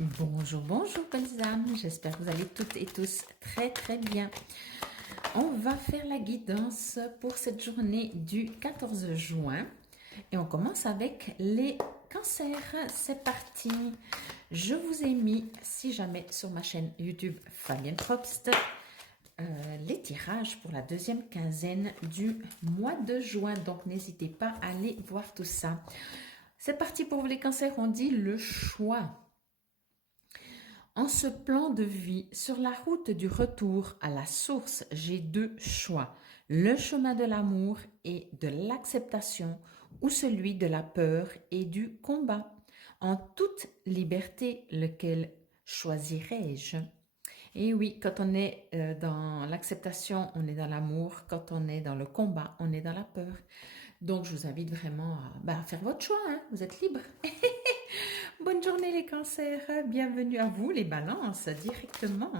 Bonjour, bonjour belles âmes, j'espère que vous allez toutes et tous très très bien. On va faire la guidance pour cette journée du 14 juin et on commence avec les cancers. C'est parti. Je vous ai mis, si jamais sur ma chaîne YouTube Fabienne Probst, les tirages pour la deuxième quinzaine du mois de juin. Donc n'hésitez pas à aller voir tout ça. C'est parti pour les cancers, on dit le choix. En ce plan de vie, sur la route du retour à la source, j'ai deux choix. Le chemin de l'amour et de l'acceptation ou celui de la peur et du combat. En toute liberté, lequel choisirais-je? Et oui, quand on est dans l'acceptation, on est dans l'amour. Quand on est dans le combat, on est dans la peur. Donc, je vous invite vraiment à faire votre choix. Hein. Vous êtes libre. Bonne journée les cancers, bienvenue à vous les balances directement.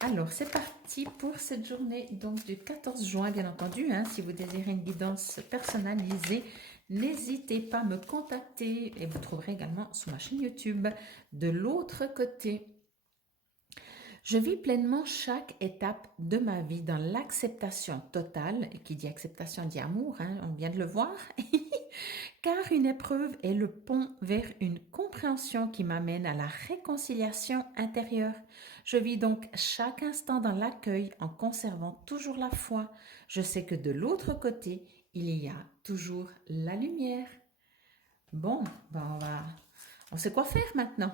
Alors c'est parti pour cette journée donc du 14 juin bien entendu. Hein, si vous désirez une guidance personnalisée, n'hésitez pas à me contacter et vous trouverez également sur ma chaîne YouTube de l'autre côté. Je vis pleinement chaque étape de ma vie dans l'acceptation totale. Et qui dit acceptation dit amour, hein, on vient de le voir. Car une épreuve est le pont vers une compréhension qui m'amène à la réconciliation intérieure. Je vis donc chaque instant dans l'accueil en conservant toujours la foi. Je sais que de l'autre côté, il y a toujours la lumière. Bon, on sait quoi faire maintenant.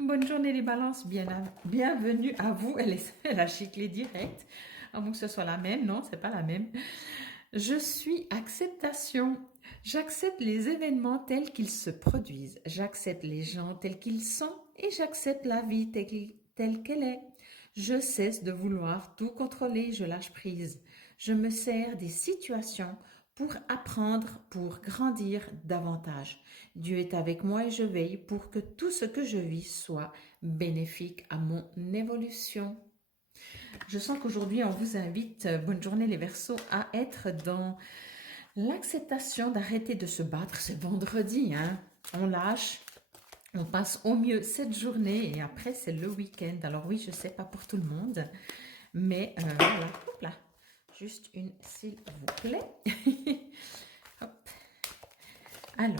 Bonne journée les balances, bienvenue à vous. Elle est la chic directe. À moins que ce soit la même, non, c'est pas la même. Je suis acceptation. J'accepte les événements tels qu'ils se produisent. J'accepte les gens tels qu'ils sont et j'accepte la vie telle qu'elle est. Je cesse de vouloir tout contrôler, je lâche prise. Je me sers des situations pour apprendre, pour grandir davantage. Dieu est avec moi et je veille pour que tout ce que je vis soit bénéfique à mon évolution. Je sens qu'aujourd'hui, on vous invite, bonne journée les Verseaux, à être dans l'acceptation d'arrêter de se battre. C'est vendredi, hein? On lâche, on passe au mieux cette journée et après, c'est le week-end. Alors oui, je sais, pas pour tout le monde, mais voilà, hop là, juste une s'il vous plaît. Hop. Alors,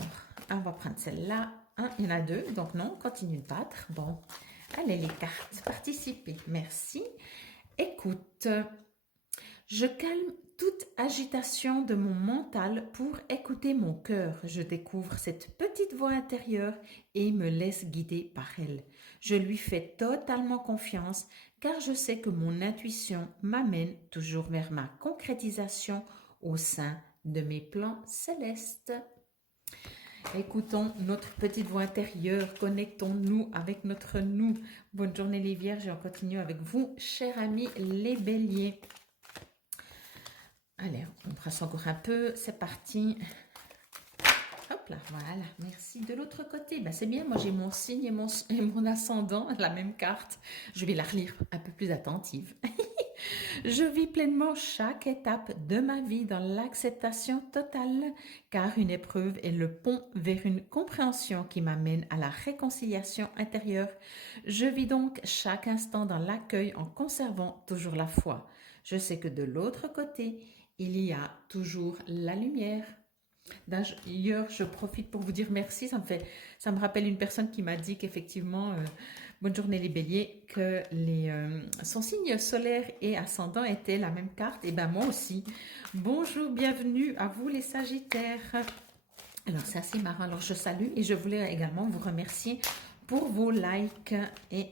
on va prendre celle-là. Il y en a deux, donc non, continue de battre. Bon, allez les cartes, participez, merci. Écoute, je calme toute agitation de mon mental pour écouter mon cœur. Je découvre cette petite voix intérieure et me laisse guider par elle. Je lui fais totalement confiance car je sais que mon intuition m'amène toujours vers ma concrétisation au sein de mes plans célestes. Écoutons notre petite voix intérieure, connectons-nous avec notre nous. Bonne journée les vierges et on continue avec vous, chers amis les béliers. Allez, on brasse encore un peu, c'est parti. Hop là, voilà, merci. De l'autre côté, ben c'est bien, moi j'ai mon signe et mon ascendant, la même carte. Je vais la relire un peu plus attentive. Je vis pleinement chaque étape de ma vie dans l'acceptation totale, car une épreuve est le pont vers une compréhension qui m'amène à la réconciliation intérieure. Je vis donc chaque instant dans l'accueil en conservant toujours la foi. Je sais que de l'autre côté, il y a toujours la lumière. D'ailleurs, je profite pour vous dire merci. Ça me rappelle une personne qui m'a dit qu'effectivement, bonne journée les béliers, que son signe solaire et ascendant étaient la même carte. Et ben moi aussi. Bonjour, bienvenue à vous les sagittaires. Alors c'est assez marrant. Alors je salue et je voulais également vous remercier pour vos likes et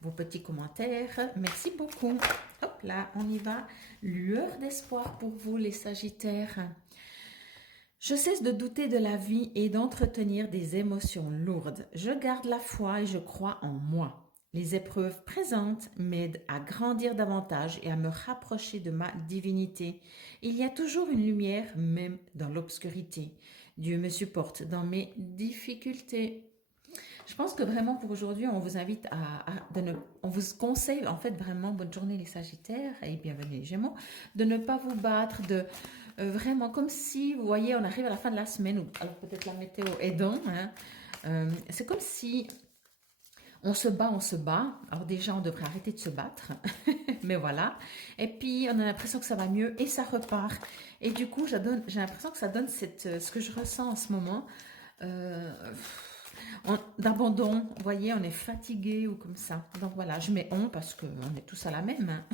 vos petits commentaires. Merci beaucoup. Hop là, on y va. Lueur d'espoir pour vous les sagittaires. Je cesse de douter de la vie et d'entretenir des émotions lourdes. Je garde la foi et je crois en moi. Les épreuves présentes m'aident à grandir davantage et à me rapprocher de ma divinité. Il y a toujours une lumière, même dans l'obscurité. Dieu me supporte dans mes difficultés. Je pense que vraiment pour aujourd'hui, on vous invite on vous conseille en fait vraiment, bonne journée les Sagittaires et bienvenue les Gémeaux, de ne pas vous battre, de vraiment comme si, vous voyez, on arrive à la fin de la semaine, ou alors peut-être la météo aidant, hein, c'est comme si On se bat, on se bat. Alors déjà, on devrait arrêter de se battre. Mais voilà. Et puis, on a l'impression que ça va mieux et ça repart. Et du coup, j'ai l'impression que ça donne ce que je ressens en ce moment. Euh, D'abandon. Vous voyez, on est fatigué ou comme ça. Donc voilà, je mets on parce qu'on est tous à la même, hein.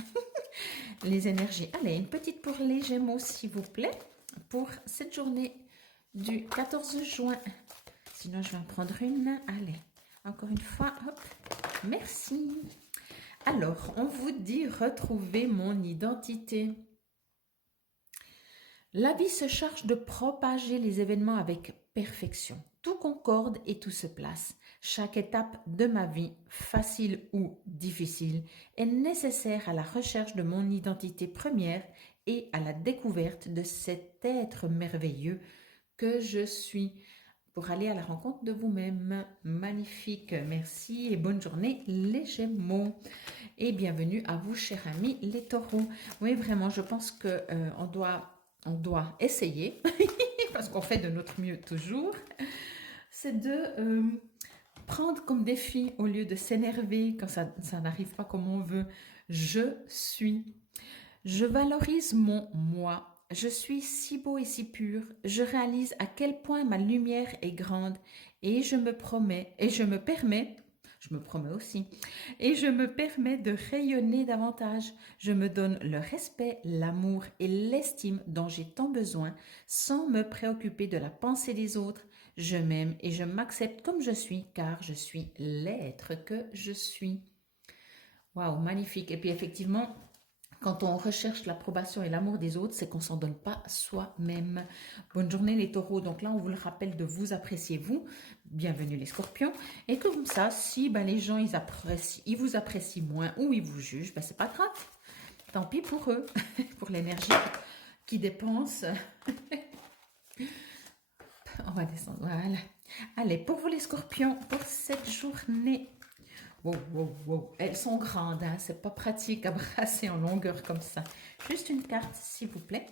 Les énergies. Allez, une petite pour les Gémeaux, s'il vous plaît, pour cette journée du 14 juin. Sinon, je vais en prendre une. Allez, encore une fois, hop, merci. Alors, on vous dit retrouver mon identité. La vie se charge de propager les événements avec perfection. Tout concorde et tout se place. Chaque étape de ma vie, facile ou difficile, est nécessaire à la recherche de mon identité première et à la découverte de cet être merveilleux que je suis pour aller à la rencontre de vous-même. Magnifique, merci et bonne journée les Gémeaux. Et bienvenue à vous, chers amis les Taureaux. Oui, vraiment, je pense que on doit essayer, parce qu'on fait de notre mieux toujours, c'est de prendre comme défi, au lieu de s'énerver quand ça n'arrive pas comme on veut, je suis. Je valorise mon moi. Je suis si beau et si pur. Je réalise à quel point ma lumière est grande et je me promets, et je me permets, je me promets aussi, et je me permets de rayonner davantage. Je me donne le respect, l'amour et l'estime dont j'ai tant besoin sans me préoccuper de la pensée des autres. Je m'aime et je m'accepte comme je suis car je suis l'être que je suis. Waouh, magnifique. Et puis effectivement, quand on recherche l'approbation et l'amour des autres, c'est qu'on ne s'en donne pas soi-même. Bonne journée les taureaux. Donc là, on vous le rappelle de vous apprécier vous. Bienvenue les scorpions. Et comme ça, si les gens ils vous apprécient moins ou ils vous jugent, c'est pas grave. Tant pis pour eux, pour l'énergie qu'ils dépensent. On va descendre. Voilà. Allez, pour vous les scorpions, pour cette journée. Wow, wow, wow. Elles sont grandes, hein? C'est pas pratique à brasser en longueur comme ça. Juste une carte, s'il vous plaît.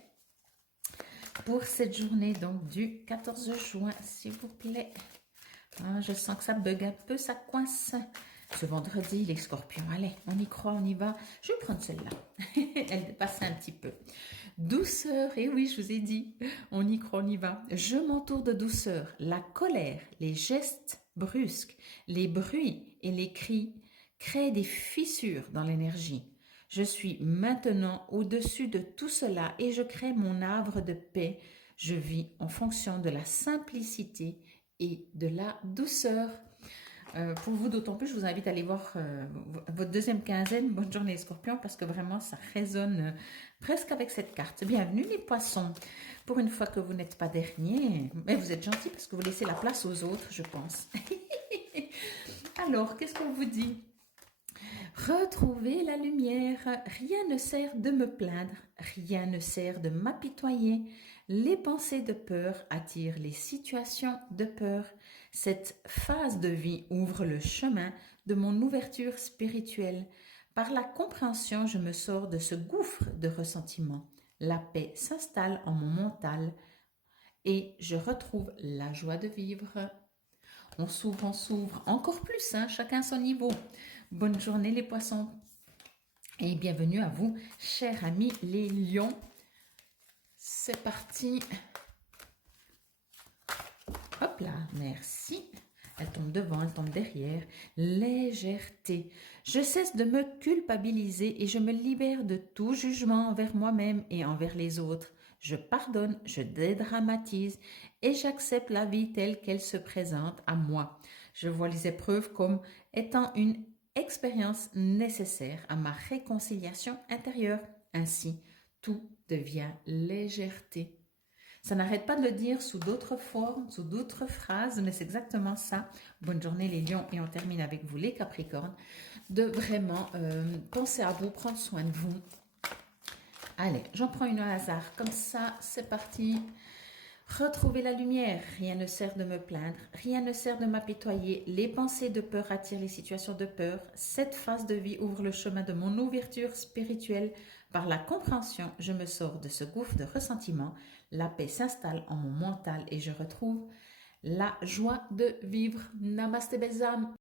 Pour cette journée, donc du 14 juin, s'il vous plaît. Ah, je sens que ça bug un peu, ça coince. Ce vendredi, les scorpions. Allez, on y croit, on y va. Je vais prendre celle-là. Elle dépasse un petit peu. Douceur, et oui, je vous ai dit, on y croit, on y va. Je m'entoure de douceur. La colère, les gestes brusques, les bruits et les cris créent des fissures dans l'énergie. Je suis maintenant au-dessus de tout cela et je crée mon havre de paix. Je vis en fonction de la simplicité et de la douceur. Pour vous, d'autant plus, je vous invite à aller voir votre deuxième quinzaine. Bonne journée les scorpions, parce que vraiment, ça résonne presque avec cette carte. Bienvenue les poissons. Pour une fois que vous n'êtes pas dernier, mais vous êtes gentils parce que vous laissez la place aux autres, je pense. Alors, qu'est-ce qu'on vous dit? Retrouvez la lumière. Rien ne sert de me plaindre, rien ne sert de m'apitoyer. Les pensées de peur attirent les situations de peur. Cette phase de vie ouvre le chemin de mon ouverture spirituelle. Par la compréhension, je me sors de ce gouffre de ressentiment. La paix s'installe en mon mental et je retrouve la joie de vivre. On s'ouvre encore plus, hein, chacun son niveau. Bonne journée les poissons et bienvenue à vous, chers amis les lions. C'est parti. Hop là, merci. Elle tombe devant, elle tombe derrière. Légèreté. Je cesse de me culpabiliser et je me libère de tout jugement envers moi-même et envers les autres. Je pardonne, je dédramatise et j'accepte la vie telle qu'elle se présente à moi. Je vois les épreuves comme étant une expérience nécessaire à ma réconciliation intérieure. Ainsi, tout devient légèreté. Ça n'arrête pas de le dire sous d'autres formes, sous d'autres phrases, mais c'est exactement ça. Bonne journée les lions et on termine avec vous les capricornes. De vraiment penser à vous, prendre soin de vous. Allez, j'en prends une au hasard. Comme ça, c'est parti. Retrouvez la lumière. Rien ne sert de me plaindre. Rien ne sert de m'apitoyer. Les pensées de peur attirent les situations de peur. Cette phase de vie ouvre le chemin de mon ouverture spirituelle. Par la compréhension, je me sors de ce gouffre de ressentiment. La paix s'installe en mon mental et je retrouve la joie de vivre. Namasté belles âmes.